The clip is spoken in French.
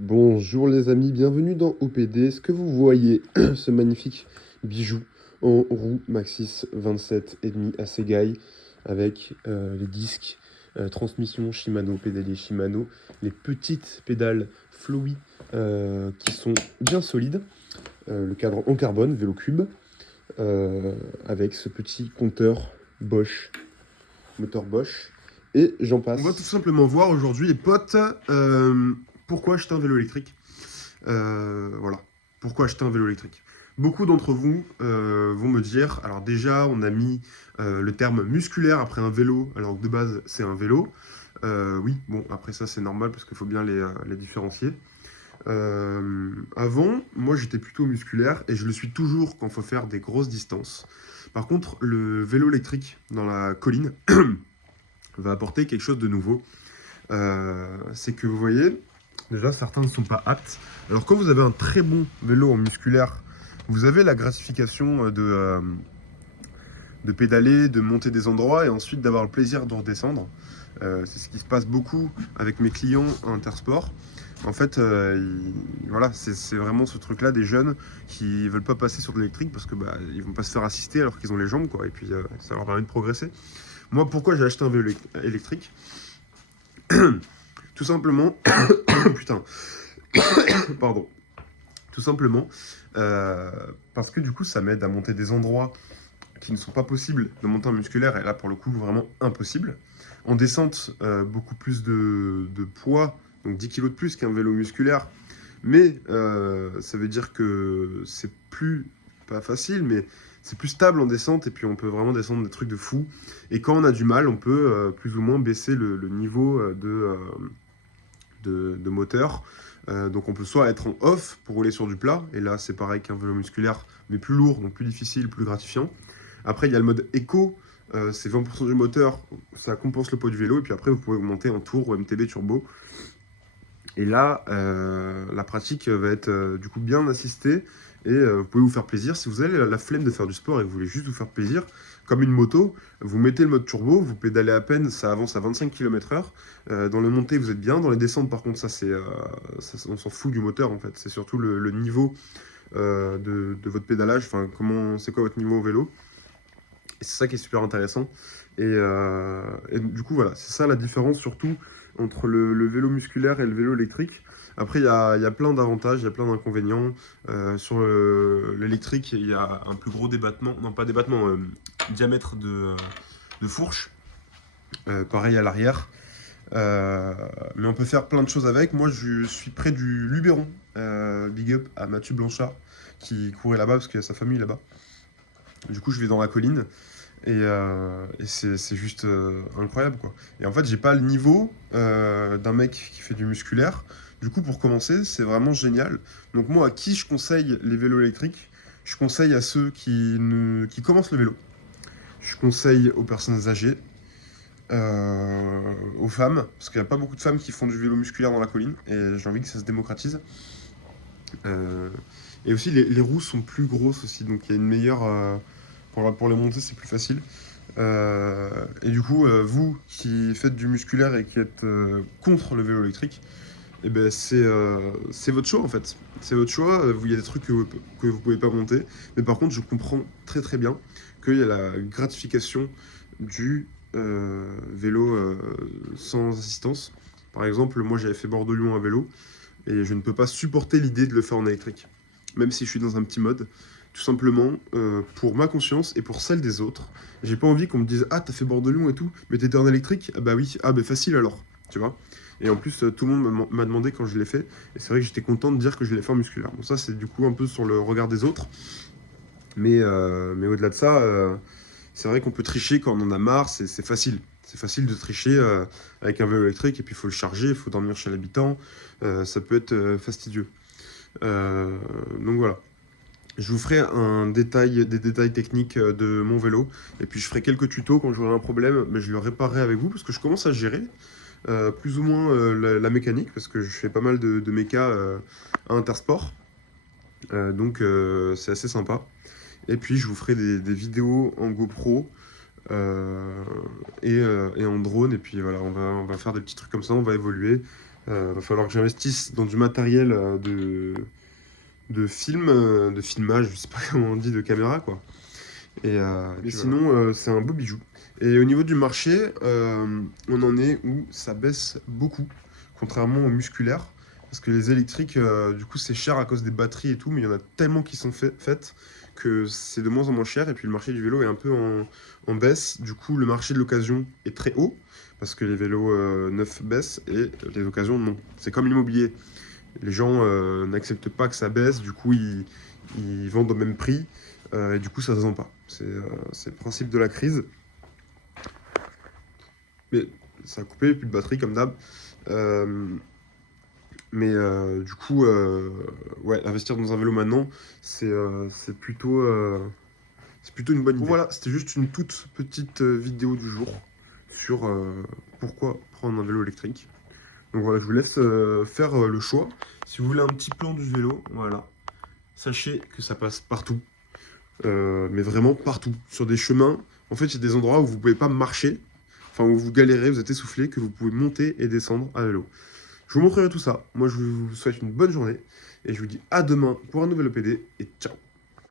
Bonjour les amis, bienvenue dans OPD. Est-ce que vous voyez ce magnifique bijou en roue Maxxis 27,5 Assegai avec les disques transmission Shimano, pédalier Shimano, les petites pédales Flowy qui sont bien solides, le cadre en carbone, vélo cube, avec ce petit compteur Bosch, moteur Bosch, et j'en passe. On va tout simplement voir aujourd'hui les potes pourquoi acheter un vélo électrique. Voilà, pourquoi acheter un vélo électrique. Beaucoup d'entre vous vont me dire, alors déjà on a mis le terme musculaire après un vélo, alors que de base c'est un vélo. Oui, bon après ça c'est normal parce qu'il faut bien les différencier. Avant, moi j'étais plutôt musculaire et je le suis toujours quand il faut faire des grosses distances. Par contre, le vélo électrique dans la colline va apporter quelque chose de nouveau. C'est que vous voyez, déjà certains ne sont pas aptes. Alors quand vous avez un très bon vélo en musculaire, vous avez la gratification de pédaler, de monter des endroits et ensuite d'avoir le plaisir de redescendre. C'est ce qui se passe beaucoup avec mes clients en intersport. En fait, voilà, c'est vraiment ce truc-là des jeunes qui veulent pas passer sur de l'électrique parce que ils vont pas se faire assister alors qu'ils ont les jambes, quoi. Et puis ça leur permet de progresser. Moi, pourquoi j'ai acheté un vélo électrique? Tout simplement, putain, pardon. Tout simplement parce que du coup, ça m'aide à monter des endroits qui ne sont pas possibles de monter en musculaire, et là pour le coup vraiment impossible. En descente, beaucoup plus de poids, donc 10 kg de plus qu'un vélo musculaire, mais ça veut dire que c'est plus, pas facile, mais c'est plus stable en descente, et puis on peut vraiment descendre des trucs de fou. Et quand on a du mal, on peut plus ou moins baisser le niveau de moteur. Donc on peut soit être en off pour rouler sur du plat, et là c'est pareil qu'un vélo musculaire, mais plus lourd, donc plus difficile, plus gratifiant. Après il y a le mode éco, c'est 20% du moteur, ça compense le poids du vélo, et puis après vous pouvez monter en tour ou MTB turbo. Et là, la pratique va être du coup bien assistée, et vous pouvez vous faire plaisir. Si vous avez la flemme de faire du sport et que vous voulez juste vous faire plaisir, comme une moto, vous mettez le mode turbo, vous pédalez à peine, ça avance à 25 km/h. Dans les montées, vous êtes bien. Dans les descentes, par contre, on s'en fout du moteur en fait. C'est surtout le niveau de votre pédalage. Enfin, c'est quoi votre niveau au vélo. Et c'est ça qui est super intéressant. Et du coup, voilà, c'est ça la différence surtout entre le vélo musculaire et le vélo électrique. Après, il y a plein d'avantages, il y a plein d'inconvénients. Sur l'électrique, il y a un plus gros débattement, non pas débattement, diamètre de fourche. Pareil à l'arrière. Mais on peut faire plein de choses avec. Moi, je suis près du Luberon. Big up à Mathieu Blanchard, qui courait là-bas parce qu'il y a sa famille là-bas. Du coup, je vais dans la colline. Et c'est juste incroyable, quoi. Et en fait, j'ai pas le niveau d'un mec qui fait du musculaire. Du coup, pour commencer, c'est vraiment génial. Donc moi, à qui je conseille les vélos électriques? Je conseille à ceux qui commencent le vélo. Je conseille aux personnes âgées, aux femmes, parce qu'il n'y a pas beaucoup de femmes qui font du vélo musculaire dans la colline, et j'ai envie que ça se démocratise. Euh, et aussi, les roues sont plus grosses aussi, donc il y a une meilleure... pour les monter, c'est plus facile. Et du coup, vous qui faites du musculaire et qui êtes contre le vélo électrique, eh ben c'est votre choix en fait. C'est votre choix. Il y a des trucs que vous pouvez pas monter. Mais par contre, je comprends très très bien qu'il y a la gratification du vélo sans assistance. Par exemple, moi j'avais fait Bordeaux-Lyon à vélo et je ne peux pas supporter l'idée de le faire en électrique. Même si je suis dans un petit mode, tout simplement pour ma conscience et pour celle des autres. J'ai pas envie qu'on me dise ah t'as fait Bordeaux-Lyon et tout, mais t'étais en électrique? Ah bah oui, ah bah facile alors, tu vois. Et en plus tout le monde m'a demandé quand je l'ai fait, et c'est vrai que j'étais content de dire que je l'ai fait en musculaire. Bon ça c'est du coup un peu sur le regard des autres, mais au-delà de ça, c'est vrai qu'on peut tricher quand on en a marre, c'est facile. C'est facile de tricher avec un vélo électrique, et puis il faut le charger, il faut dormir chez l'habitant, ça peut être fastidieux. Donc voilà. Je vous ferai des détails techniques de mon vélo. Et puis je ferai quelques tutos quand j'aurai un problème, mais je le réparerai avec vous parce que je commence à gérer plus ou moins la mécanique parce que je fais pas mal de méca à Intersport. Donc c'est assez sympa. Et puis je vous ferai des vidéos en GoPro et en drone. Et puis voilà, on va faire des petits trucs comme ça, on va évoluer. Va falloir que j'investisse dans du matériel de filmage, je sais pas comment on dit, de caméra, quoi. Mais sinon, c'est un beau bijou. Et au niveau du marché, on en est où ça baisse beaucoup, contrairement au musculaire. Parce que les électriques, du coup, c'est cher à cause des batteries et tout, mais il y en a tellement qui sont faites que c'est de moins en moins cher. Et puis le marché du vélo est un peu en baisse. Du coup, le marché de l'occasion est très haut, parce que les vélos neufs baissent et les occasions non. C'est comme l'immobilier. Les gens n'acceptent pas que ça baisse, du coup, ils vendent au même prix. Et du coup, ça se vend pas. C'est le principe de la crise. Mais ça a coupé, plus de batterie comme d'hab. Euh, du coup, ouais, investir dans un vélo maintenant, c'est plutôt une bonne idée. Bon, voilà, c'était juste une toute petite vidéo du jour sur pourquoi prendre un vélo électrique. Donc voilà, je vous laisse faire le choix. Si vous voulez un petit plan du vélo, voilà, sachez que ça passe partout. Mais vraiment partout. Sur des chemins, en fait, il y a des endroits où vous pouvez pas marcher, enfin où vous galérez, vous êtes essoufflé, que vous pouvez monter et descendre à vélo. Je vous montrerai tout ça. Moi, je vous souhaite une bonne journée et je vous dis à demain pour un nouvel OPD et ciao.